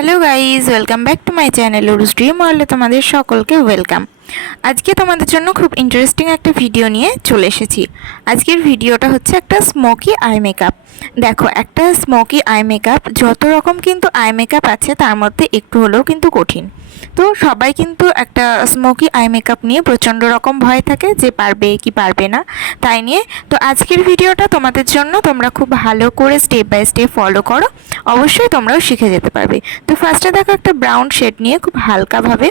Hello guys welcome back to my channel উরুস dream ওয়ার্ল্ডে তোমাদের সকলকে ওয়েলকাম আজকে তোমাদের জন্য খুব ইন্টারেস্টিং একটা ভিডিও নিয়ে চলে এসেছি। আজকের ভিডিওটা হচ্ছে একটা স্মোকি আই মেকআপ দেখো, একটা স্মোকি আই মেকআপ যত রকম কিন্তু আই মেকআপ আছে, তার মধ্যে একটু হলেও কিন্তু কঠিন। তো সবাই কিন্তু একটা স্মোকি আই মেকআপ নিয়ে প্রচণ্ড রকম ভয় থাকে যে পারবে কি পারবে না, তাই নিয়ে তো আজকের ভিডিওটা তোমাদের জন্য তোমরা খুব ভালো করে স্টেপ বাই স্টেপ ফলো করো, অবশ্যই তোমরাও শিখে যেতে পারবে। তো ফার্স্টে দেখো একটা ব্রাউন শেড নিয়ে খুব হালকাভাবে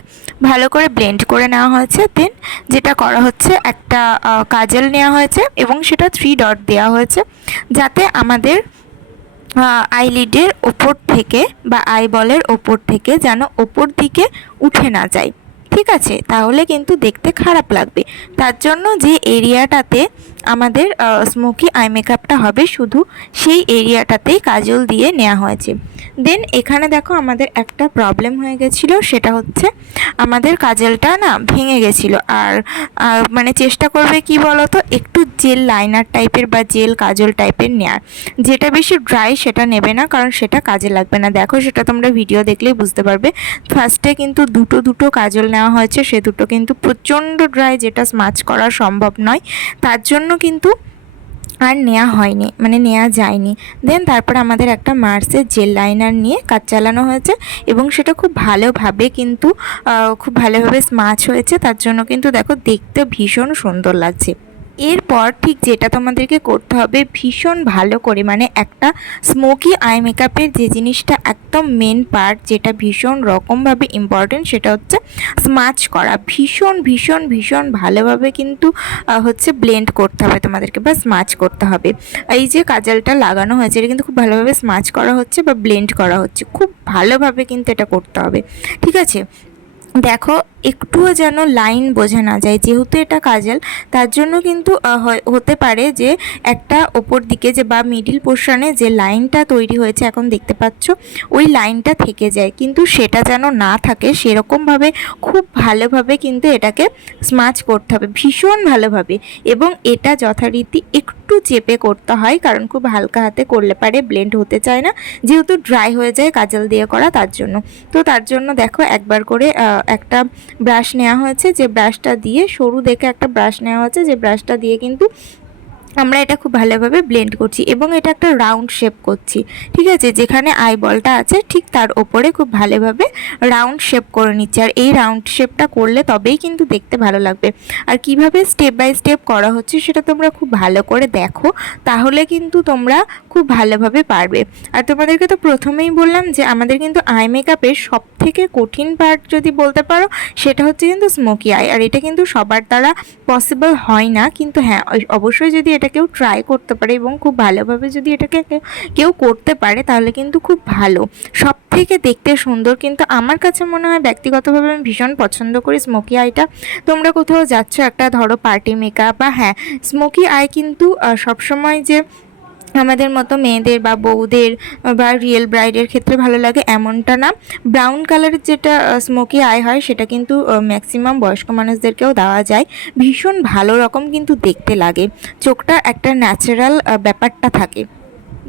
ভালো করে ব্লেন্ড করে নেওয়া হয়েছে দেন যেটা করা হচ্ছে একটা কাজল নেওয়া হয়েছে এবং সেটা থ্রি ডট দেওয়া হয়েছে, যাতে আমাদের আইলিডের ওপর থেকে বা আইবলের ওপর থেকে যেন ওপর দিকে উঠে না যায়। ঠিক আছে? তাহলে কিন্তু দেখতে খারাপ লাগবে। তার জন্য যে এরিয়াটাতে আমাদের স্মোকি আই মেকআপটা হবে, শুধু সেই এরিয়াটাতেই কাজল দিয়ে নেওয়া হয়েছে। দেন এখানে দেখো আমাদের একটা প্রবলেম হয়ে গেছিল, সেটা হচ্ছে আমাদের কাজলটা না ভেঙে গেছিল। আর আর মানে চেষ্টা করবে কি বলতো, একটু জেল লাইনার টাইপের বা জেল কাজল টাইপের নেওয়ার যেটা বেশি ড্রাই সেটা নেবে না, কারণ সেটা কাজে লাগবে না। দেখো সেটা তোমরা ভিডিও দেখলেই বুঝতে পারবে। ফার্স্টে কিন্তু দুটো দুটো কাজল নেওয়া হয়েছে, সে দুটো কিন্তু প্রচণ্ড ড্রাই যেটা স্মাচ করা সম্ভব নয়। তার জন্য কিন্তু আর নেওয়া হয়নি মানে নেওয়া যায়নি। দেন তারপর আমাদের একটা মার্সের জেল লাইনার নিয়ে কাজ চালানো হয়েছে এবং সেটা খুব ভালোভাবে কিন্তু খুব ভালোভাবে স্মাচ হয়েছে। তার জন্য কিন্তু দেখো দেখতে ভীষণ সুন্দর লাগছে। এরপর ঠিক যেটা তোমাদেরকে করতে হবে, ভীষণ ভালো করে মানে একটা স্মোকি আই মেকআপের যে জিনিসটা একদম মেন পার্ট যেটা ভীষণ রকমভাবে ইম্পর্টেন্ট সেটা হচ্ছে স্মাচ করা। ভীষণ ভীষণ ভীষণ ভালোভাবে কিন্তু হচ্ছে ব্লেন্ড করতে হবে তোমাদেরকে বা স্মাচ করতে হবে। এই যে কাজলটা লাগানো হয়েছে, এটা কিন্তু খুব ভালোভাবে স্মাচ করা হচ্ছে বা ব্লেন্ড করা হচ্ছে। খুব ভালোভাবে কিন্তু এটা করতে হবে। ঠিক আছে? দেখো, একটুও যেন লাইন বোঝা না যায়, যেহেতু এটা কাজল, তার জন্য কিন্তু হতে পারে যে একটা ওপর দিকে যে বা মিডিল পোর্শনে যে লাইনটা তৈরি হয়েছে, এখন দেখতে পাচ্ছ, ওই লাইনটা থেকে যায়। কিন্তু সেটা যেন না থাকে, সেরকমভাবে খুব ভালোভাবে কিন্তু এটাকে স্মাচ করতে হবে, ভীষণ ভালোভাবে। এবং এটা যথারীতি একটু চেপে করতে হয়, কারণ খুব হালকা হাতে করলে পারে ব্লেন্ড হতে চায় না। যেহেতু ড্রাই হয়ে যায়, কাজল দিয়ে করা তার জন্য। তো তার জন্য দেখো, একবার করে একটা ব্রাশ নেওয়া হয়েছে, যে ব্রাশটা দিয়ে সরু দেখে একটা ব্রাশ নেওয়া হয়েছে, যে ব্রাশটা দিয়ে কিন্তু আমরা এটা খুব ভালোভাবে ব্লেন্ড করছি এবং এটা একটা রাউন্ড শেপ করছি, ঠিক আছে? যেখানে আই বলটা আছে, ঠিক তার ওপরে খুব ভালোভাবে রাউন্ড শেপ করে নিচ্ছি। আর এই রাউন্ড শেপটা করলে তবেই কিন্তু দেখতে ভালো লাগবে। আর কীভাবে স্টেপ বাই স্টেপ করা হচ্ছে সেটা তোমরা খুব ভালো করে দেখো, তাহলে কিন্তু তোমরা খুব ভালোভাবে পারবে। আর তোমাদেরকে তো প্রথমেই বললাম যে আমাদের কিন্তু আই মেকআপের সব থেকে কঠিন পার্ট যদি বলতে পারো, সেটা হচ্ছে কিন্তু স্মোকি আই আর এটা কিন্তু সবার দ্বারা পসিবল হয় না। কিন্তু হ্যাঁ অবশ্যই যদি এটা কেউ ট্রাই করতে পারে এবং খুব ভালোভাবে যদি এটাকে কেউ করতে পারে, তাহলে কিন্তু খুব ভালো। সব থেকে দেখতে সুন্দর কিন্তু আমার কাছে মনে হয় ব্যক্তিগতভাবে আমি ভীষণ পছন্দ করি স্মোকি আইটা তোমরা কোথাও যাচ্ছ একটা ধরো পার্টি মেকআপ বা হ্যাঁ স্মোকি আই কিন্তু সবসময় যে আমাদের মতো মেয়েদের বা বউদের বা রিয়েল ব্রাইডের ক্ষেত্রে ভালো লাগে এমনটা না। ব্রাউন কালারের যেটা স্মোকি আই হয়, সেটা কিন্তু ম্যাক্সিমাম বয়স্ক মানুষদেরকেও দেওয়া যায়। ভীষণ ভালো রকম কিন্তু দেখতে লাগে। চোখটা একটা ন্যাচারাল ব্যাপারটা থাকে।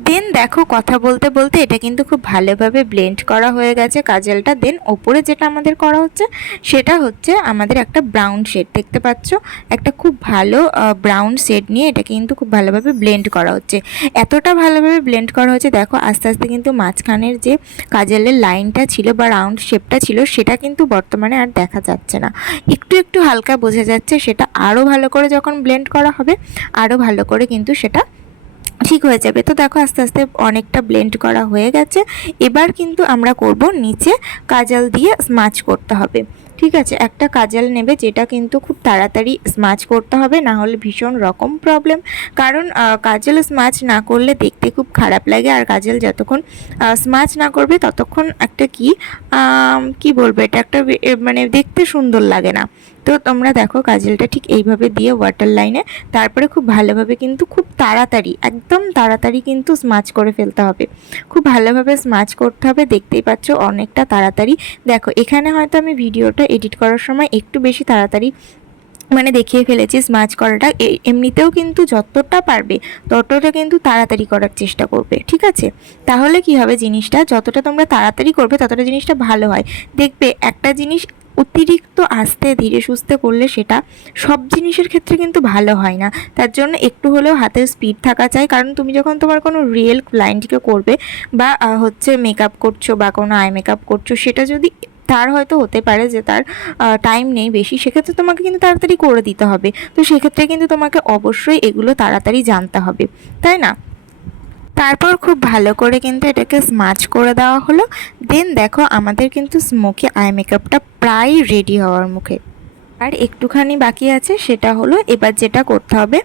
দেন দেখো কথা বলতে বলতে এটা কিন্তু খুব ভালোভাবে ব্লেন্ড করা হয়ে গেছে। কাজলটা দেন ওপরে যেটা আমাদের করা হচ্ছে, সেটা হচ্ছে আমাদের একটা ব্রাউন শেড দেখতে পাচ্ছ? একটা খুব ভালো ব্রাউন শেড নিয়ে এটা কিন্তু খুব ভালোভাবে ব্লেন্ড করা হচ্ছে। এতটা ভালোভাবে ব্লেন্ড করা হচ্ছে, দেখো আস্তে আস্তে কিন্তু মাঝখানের যে কাজলের লাইনটা ছিল বা রাউন্ড শেপটা ছিল, সেটা কিন্তু বর্তমানে আর দেখা যাচ্ছে না। একটু একটু হালকা বোঝা যাচ্ছে, সেটা আরও ভালো করে যখন ব্লেন্ড করা হবে আরও ভালো করে কিন্তু সেটা ঠিক হয়ে যাবে। তো দেখো আস্তে আস্তে অনেকটা ব্লেন্ড করা হয়ে গেছে। এবার কিন্তু আমরা করব নিচে কাজল দিয়ে স্মাচ করতে হবে। ঠিক আছে? একটা কাজল নেবে যেটা কিন্তু খুব তাড়াতাড়ি স্মাচ করতে হবে, না হলে ভীষণ রকম প্রবলেম কারণ কাজল স্মাচ না করলে দেখতে খুব খারাপ লাগে আর কাজল যতক্ষণ স্মাচ না করবে ততক্ষণ একটা কি কি বলব এটা একটা মানে দেখতে সুন্দর লাগে না। তো তোমরা দেখো কাজলটা ঠিক এইভাবে দিয়ে ওয়াটার লাইনে তারপরে খুব ভালোভাবে কিন্তু খুব তাড়াতাড়ি, একদম তাড়াতাড়ি কিন্তু স্মাচ করে ফেলতে হবে। খুব ভালোভাবে স্মাচ করতে হবে, দেখতেই পাচ্ছ অনেকটা তাড়াতাড়ি। দেখো এখানে হয়তো আমি ভিডিওটা এডিট করার সময় একটু বেশি তাড়াতাড়ি মানে দেখিয়ে ফেলেছিস স্মাচ করাটা। এমনিতেও কিন্তু যতটা পারবে, ততটা কিন্তু তাড়াতাড়ি করার চেষ্টা করবে, ঠিক আছে? তাহলে কি হবে জিনিসটা? যতটা তোমরা তাড়াতাড়ি করবে, ততটা জিনিসটা ভালো হয়। দেখবে, একটা জিনিস অতিরিক্ত আস্তে, ধীরে, সুস্থে করলে সেটা সব জিনিসের ক্ষেত্রে কিন্তু ভালো হয় না। তার জন্য একটু হলেও হাতের স্পিড থাকা চাই। কারণ তুমি যখন তোমার কোনো রিয়েল ক্লায়েন্টকে করবে বা হচ্ছে মেকআপ করছ বা কোনো আই মেকআপ করছ, সেটা যদি তার হয়তো হতে পারে যে তার টাইম নেই বেশি, সেক্ষেত্রে তোমাকে কিন্তু তাড়াতাড়ি করে দিতে হবে। তো সেক্ষেত্রে কিন্তু তোমাকে অবশ্যই এগুলো তাড়াতাড়ি জানতে হবে, তাই না? তারপর খুব ভালো করে কিন্তু এটাকে স্মাচ করে দেওয়া হলো। দেন দেখো আমাদের কিন্তু স্মোকি আই মেকআপটা প্রায় রেডি হওয়ার মুখে। আর একটুখানি বাকি আছে, সেটা হলো এবার যেটা করতে হবে,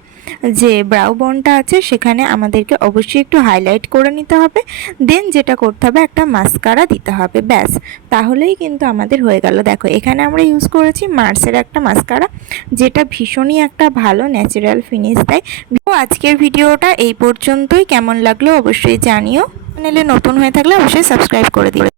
যে ব্রাউ বনটা আছে সেখানে আমাদেরকে অবশ্যই একটু হাইলাইট করে নিতে হবে দেন যেটা করতে হবে একটা মাস্কারা দিতে হবে, ব্যাস। তাহলেই কিন্তু আমাদের হয়ে গেল। দেখো, এখানে আমরা ইউজ করেছি মার্সের একটা মাস্কারা যেটা ভীষণই একটা ভালো ন্যাচারাল ফিনিশ দেয়। তো আজকের ভিডিওটা এই পর্যন্তই। কেমন লাগল অবশ্যই জানিও। চ্যানেলে নতুন হয়ে থাকলে অবশ্যই সাবস্ক্রাইব করে দিও।